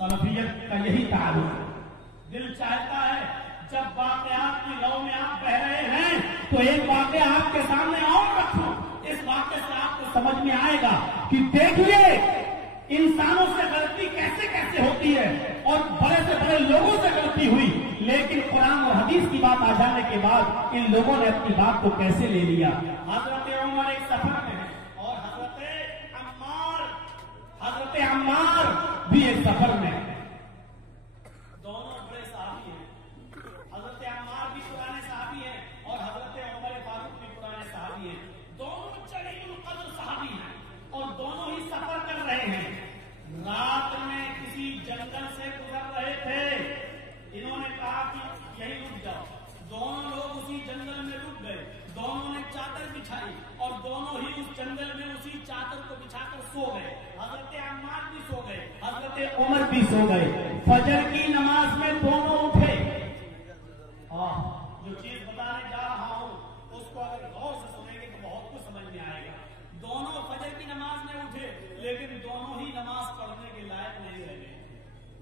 سلفیت کا یہی تعارف ہے. دل چاہتا ہے جب واقعات کی لو میں آپ بہ رہے ہیں تو ایک واقعہ آپ کے سامنے اور رکھو. اس واقعے سے آپ کو سمجھ میں آئے گا کہ دیکھیے انسانوں سے غلطی کیسے کیسے ہوتی ہے اور بڑے سے بڑے لوگوں سے غلطی ہوئی، لیکن قرآن اور حدیث کی بات آ جانے کے بعد ان لوگوں نے اپنی بات کو کیسے لے لیا. حضرت عمر ایک سفر میں ہے اور حضرت عمار بھی ایک سفر میں ہے. دونوں بڑے صحابی ہیں. حضرت عمار بھی پرانے صحابی ہیں اور حضرت عمر فاروق بھی پرانے صحابی ہیں. دونوں جلیل القدر صحابی ہیں اور دونوں ہی سفر کر رہے ہیں. رات میں کسی جنگل سے گزر رہے تھے. انہوں نے کہا کہ یہی رک جاؤ. دونوں لوگ اسی جنگل میں رک گئے. دونوں نے چادر بچھائی اور دونوں ہی اس جنگل میں اسی چادر کو بچھا کر سو گئے. حضرت عمار بھی سو گئے, حضرت عمر بھی سو گئے. فجر کی نماز میں دونوں اٹھے. جو چیز بتانے جا رہا ہوں اس کو اگر غور سے سنیں گے تو بہت کچھ سمجھ میں آئے گا. دونوں فجر کی نماز میں اٹھے لیکن دونوں ہی نماز پڑھنے کے لائق نہیں رہ گئے.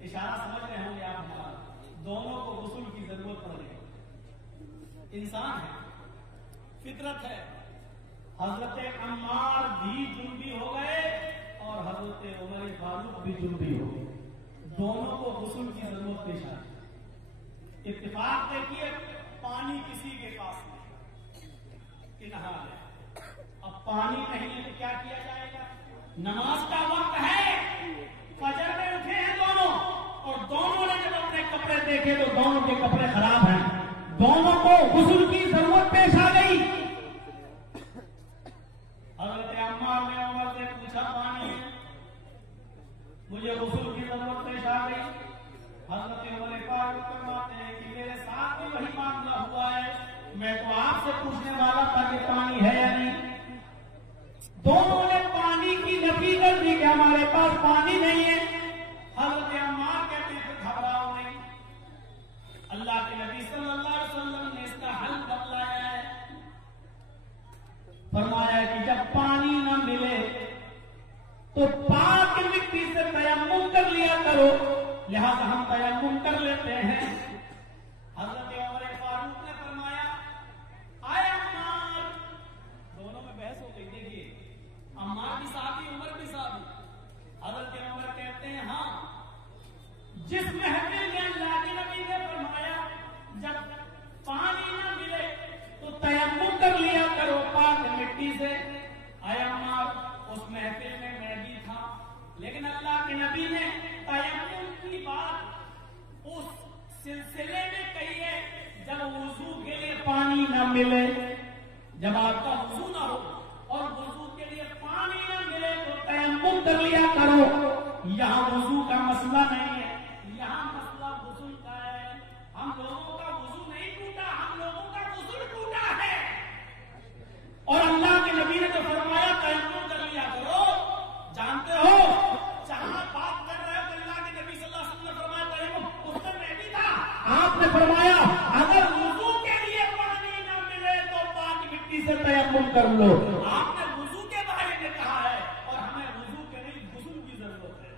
اشارہ سمجھ رہے ہوں گے آپ ہمارا. دونوں کو غسل کی ضرورت پڑ گئی. انسان ہے, فطرت ہے. حضرت عمار بھی جنبی ہو گئے اور حضرت عمر فاروق بھی جنبی ہو گئے. دونوں کو غسل کی ضرورت پیش آئی. اتفاق دیکھیے پانی کسی کے پاس نہیں کہ نہا لے. اب پانی نہیں ہے تو کیا کیا جائے گا؟ نماز کا وقت ہے. فجر میں اٹھے ہیں دونوں اور دونوں نے جب اپنے کپڑے دیکھے تو دونوں کے کپڑے خراب ہیں. دونوں کو غسل کی ضرورت پیش آ گئی. حضرت عمار نے عمر سے پوچھا پانی ہے, مجھے غسل کی ضرورت پیش آ گئی. حضرت عمر فاروق فرماتے ہیں کہ میرے ساتھ بھی وہی معاملہ ہوا ہے, میں تو آپ سے پوچھنے والا تھا کہ پانی ہے یا نہیں. دونوں نے پانی کی نفی کر دی کہ ہمارے پاس پانی نہیں ہے. حضرت عمار کہتے ہیں گھبراؤ نہیں, اللہ کے نبی صلی اللہ علیہ وسلم نے اس کا حل بتلایا ہے. فرمایا کہ جب پانی نہ ملے تو پاک مٹی سے تیمم کر لیا کرو. لہذا ہم تیمم کر لیتے ہیں. حضرت عمر فاروق نے فرمایا آئے عمار. دونوں میں بحث ہو گئی. دیکھیے عمار بھی صحابی, عمر بھی صحابی. حضرت عمر کہتے ہیں ہاں, جس محفل میں اللہ کے نبی نے فرمایا جب پانی نہ ملے تو تیمم کر لیا کرو پاک مٹی سے. آئے عمار, اس محفل میں بھی تھا لیکن اللہ کے نبی نے تیمم کی بات اس سلسلے میں کہی ہے جب وضو کے لیے پانی نہ ملے. جب آپ کا وضو نہ ہو اور وضو کے لیے پانی نہ ملے تو تیمم کر لیا کرو. یہاں وضو کا مسئلہ نہیں ہے, یہاں مسئلہ غسل کا ہے. ہم لوگوں کا وضو نہیں ٹوٹا, ہم لوگوں کا غسل ٹوٹا ہے. اور اللہ کے نبی نے تو فرمایا تیمم کر لیا کرو. جانتے ہو جہاں بات کر رہے ہو اللہ کے نبی صلی اللہ علیہ وسلم نے فرمایا تیمم, اس میں بھی تھا. آپ نے فرمایا اگر وضو کے لیے پانی نہ ملے تو پاک مٹی سے تیمم کر لو. آپ نے وضو کے بارے میں کہا ہے اور ہمیں وضو کے نہیں غسل کی ضرورت ہے.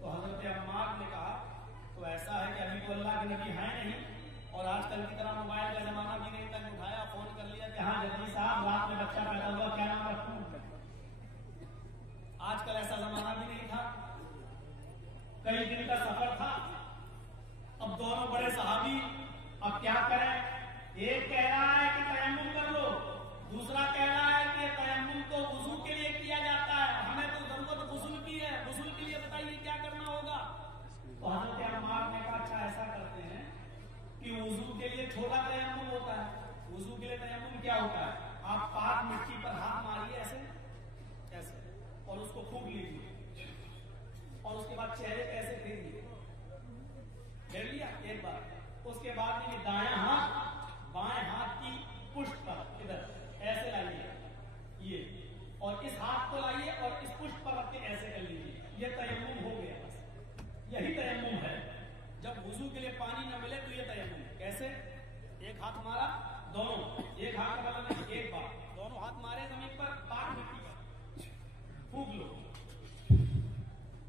تو حضرت عمار نے کہا تو ایسا ہے کہ ابھی تو اللہ کے نبی ہیں نہیں اور آج کل کی طرح موبائل کا زمانہ بھی نہیں. تک اٹھایا, فون کر لیا کہ ہاں جلدی صاحب رات میں بچہ پیدا ہوا, کیا نام رکھوں. آج کل ایسا زمانہ بھی نہیں تھا. کئی دن کا سفر تھا. اب دونوں بڑے صحابی, اب کیا کریں. ایک کہہ رہا ہے کہ تیمم کر لو, دوسرا کہہ رہا ہے کہ تیمم تو وضو کے لیے کیا جاتا ہے, ہمیں تو ضرورت غسل کی ہے. غسل کے لیے بتائیے کیا کرنا ہوگا. تو حضرت عمار نے کہا اچھا ایسا کرتے ہیں کہ وضو کے لیے چھوٹا تیمم ہوتا ہے. وضو کے لیے تیمم کیا ہوتا ہے, آپ پاک مٹی پر ہاتھ ماریے ایسے ایسے اور اس کو پھونک لیجیے اور اس کے بعد چہرے پہ ایسے پھیر لیا ایک بار. اس کے بعد یہ دایاں ہاتھ بائیں ہاتھ کی پشت پر ادھر ایسے لائیے یہ, اور اس ہاتھ کو لائیے اور اس پشت پر رکھ کے ایسے کر لیجیے. یہ تیمم ہو گیا. بس یہی تیمم ہے. جب وضو کے لیے پانی نہ ملے تو یہ تیمم ہے. کیسے, ایک ہاتھ مارا, دونوں ایک ہاتھ کا بدلنا, ایک بار دونوں ہاتھ مارے زمین پر, پاک مٹی پر پھونک لو.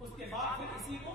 اس کے بعد پھر اسی کو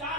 4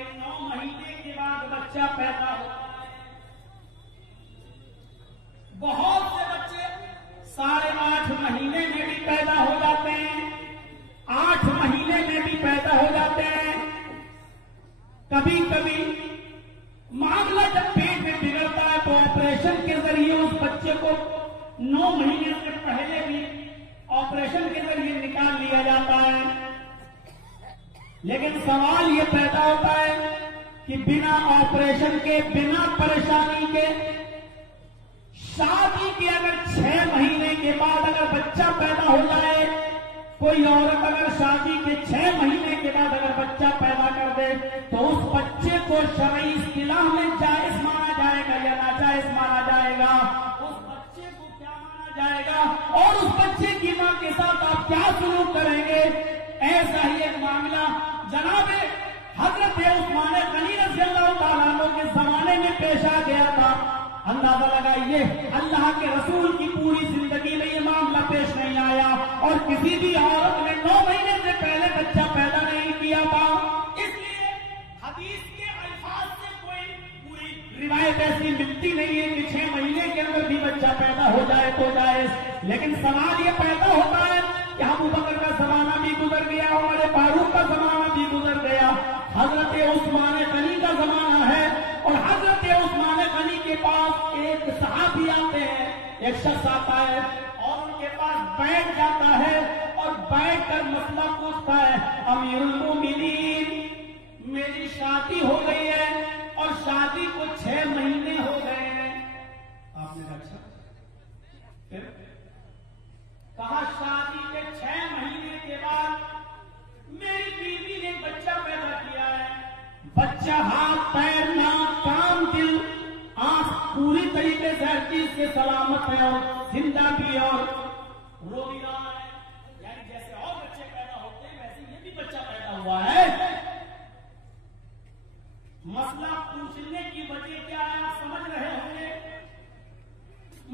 کے 9 مہینے کے بعد بچہ پیدا ہوتا ہے. بہت سے بچے 8.5 مہینے میں بھی پیدا ہو جاتے ہیں, 8 مہینے میں بھی پیدا ہو جاتے ہیں. کبھی کبھی معاملہ جب پیٹ میں بگڑتا ہے تو آپریشن کے ذریعے اس بچے کو 9 مہینے سے پہلے بھی آپریشن کے ذریعے نکال لیا جاتا ہے. لیکن سوال یہ پیدا ہوتا ہے کہ بنا آپریشن کے, بنا پریشانی کے, شادی کے اگر 6 مہینے کے بعد اگر بچہ پیدا ہو جائے, کوئی عورت اگر شادی کے 6 مہینے کے بعد اگر بچہ پیدا کر دے تو اس بچے کو شرعی اصطلاح میں جائز مانا جائے گا یا ناجائز مانا جائے گا؟ اس بچے کو کیا مانا جائے گا اور اس بچے کی ماں کے ساتھ آپ کیا سلوک کریں گے؟ ایسا ہی ایک معاملہ جناب حضرت عثمان غنی رضی اللہ تعالیٰ عنہ کے زمانے میں پیش آ گیا تھا. اندازہ لگائیے, اللہ کے رسول کی پوری زندگی میں یہ معاملہ پیش نہیں آیا اور کسی بھی عورت نے 9 مہینے سے پہلے بچہ پیدا نہیں کیا تھا. اس لیے حدیث کے الفاظ سے کوئی پوری روایت ایسی ملتی نہیں ہے کہ 6 مہینے کے اندر بھی بچہ پیدا ہو جائے تو جائز. لیکن سوال یہ پیدا ہوتا ہے کہ ابو بکر کا زمانہ بھی گزر گیا, عمر فاروق کا زمانہ بھی گزر گیا, حضرت عثمان غنی کا زمانہ ہے اور حضرت عثمان غنی کے پاس ایک صحابی آتے ہیں, ایک شخص آتا ہے اور ان کے پاس بیٹھ جاتا ہے اور بیٹھ کر مسئلہ پوچھتا ہے, امیر المومنین میری شادی ہو گئی ہے اور شادی کو 6 مہینے ہو گئے ہیں. آپ نے اچھا پھر کہا شادی کے 6 مہینے کے بعد میری بیوی نے بچہ پیدا کیا ہے. بچہ ہاتھ پیر ناک کان دل آنکھ پوری طریقے سے ہر چیز سے سلامت ہے اور زندہ بھی اور رو بھی رہا ہے. یعنی جیسے اور بچے پیدا ہوتے ہیں ویسے یہ بھی بچہ پیدا ہوا ہے. مسئلہ پوچھنے کی وجہ کیا ہے آپ سمجھ رہے ہوں گے,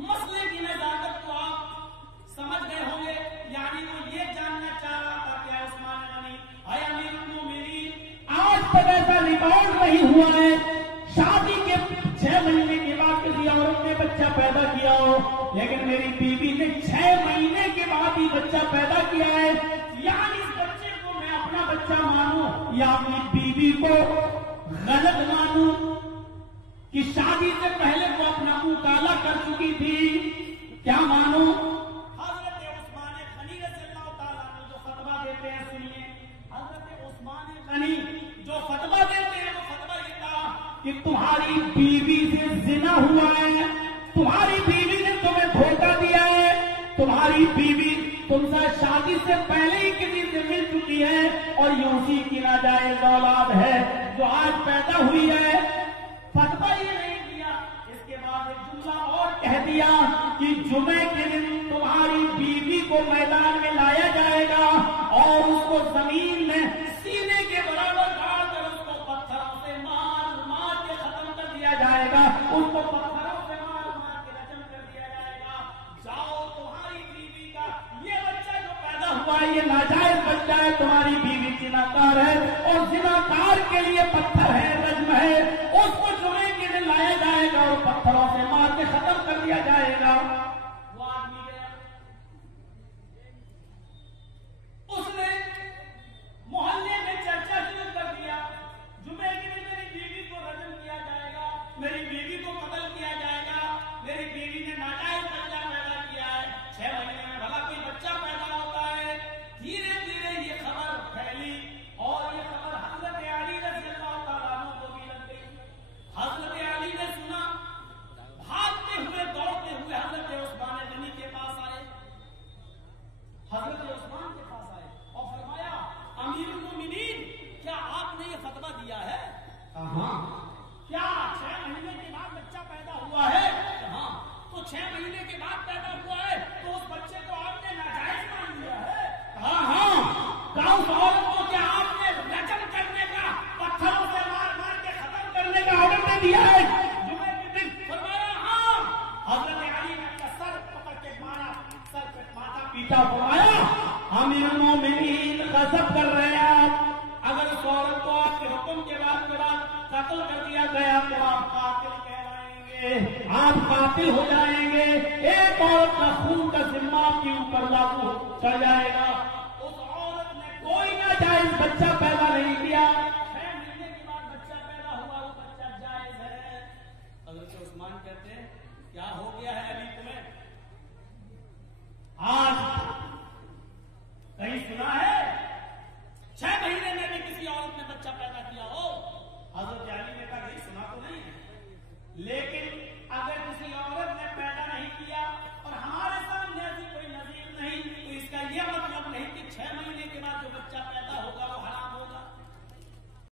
مسئلے کی نزاکت کو آپ سمجھ گئے ہوں گے. یعنی وہ یہ جاننا چاہ رہا تھا کہ عثمان غنی اے امیر المومنین آج تک ایسا ریکارڈ نہیں ہوا ہے شادی کے 6 مہینے کے بعد کسی عورت نے بچہ پیدا کیا ہو, لیکن میری بیوی نے 6 مہینے کے بعد ہی بچہ پیدا کیا ہے. یعنی اس بچے کو میں اپنا بچہ مانوں یا اپنی بیوی کو غلط مانوں کہ شادی سے پہلے وہ اپنا منہ کالا کر چکی تھی؟ کیا مانوں؟ حضرت عثمان غنی رضی اللہ تعالیٰ عنہ جو فتویٰ دیتے ہیں سنیے. حضرت عثمان غنی جو فتویٰ دیتے ہیں وہ فتویٰ یہ تھا کہ تمہاری بیوی سے زنا ہوا ہے, تمہاری بیوی نے تمہیں دھوکہ دیا ہے, تمہاری بیوی تم سے شادی سے پہلے ہی کسی سے مل چکی ہے اور یہ اسی کی ناجائز اولاد ہے جو آج پیدا ہوئی ہے. فتویٰ یہ نہیں دیا, اس کے بعد ایک جملہ اور کہہ دیا کہ جمعے کے دن تمہاری بیوی کو میدان میں لایا جائے گا اور اس کو زمین میں سینے کے برابر گاڑ کر اس کو پتھروں سے مار مار کے ختم کر دیا جائے گا, اس کو پتھروں سے مار مار کے رجم کر دیا جائے گا. جاؤ تمہاری بیوی کا یہ بچہ جو پیدا ہوا ہے یہ ناجائز بچہ ہے, تمہاری بیوی زناکار ہے اور زناکار کے لیے پتھر ہے, رجم ہے, اس کو جمعے کے دن لایا جائے گا اور پتھروں سے مار کے ختم کر دیا جائے گا. وہ آدمی گیا, اس نے محلے میں چرچا شروع کر دیا, جمعے کے دن میری بیوی کو رجم کیا جائے گا, میری بیوی کو قتل کیا جائے گا, میری بیوی نے ناجائز بچہ پیدا کیا ہے, 6 مہینے میں بھلا کوئی بچہ پیدا ہوتا ہے. دھیرے دھیرے یہ خبر پھیلی اور یہ خبر حضرت علی رضی اللہ تعالیٰ عنہ کو بھی لگ گئی. حضرت علی نے سنا, بھاگتے ہوئے دوڑتے ہوئے حضرت عثمان غنی کے پاس آئے, حضرت عثمان کے پاس آئے اور فرمایا امیر المومنین کیا آپ نے یہ فتویٰ دیا ہے؟ ہاں. کیا 6 مہینے کے بعد بچہ پیدا ہوا ہے؟ ہاں. تو 6 مہینے کے بعد پیدا ہوا ہے تو اس بچے کو آپ نے ناجائز مان لیا ہے؟ ہاں. اس عورت کو کیا آپ نے رجم کرنے کا, پتھروں سے مار مار کے ختم کرنے کا آرڈر دے دیا ہے جمعے کے دن؟ فرمایا ہاں. حضرت علی نے اپنا سر پکڑ کے مارا, سر پہ ماتھا پیٹا, فرمایا امیر المومنین غضب کر رہے ہیں آپ, اگر اس عورت کو آپ کے حکم کے بعد آپ قاتل ہو جائیں گے، ایک عورت کا خون کا ذمہ آپ کے اوپر لاگو چڑھ جائے گا۔ اس عورت نے کوئی ناجائز بچہ پیدا نہیں کیا،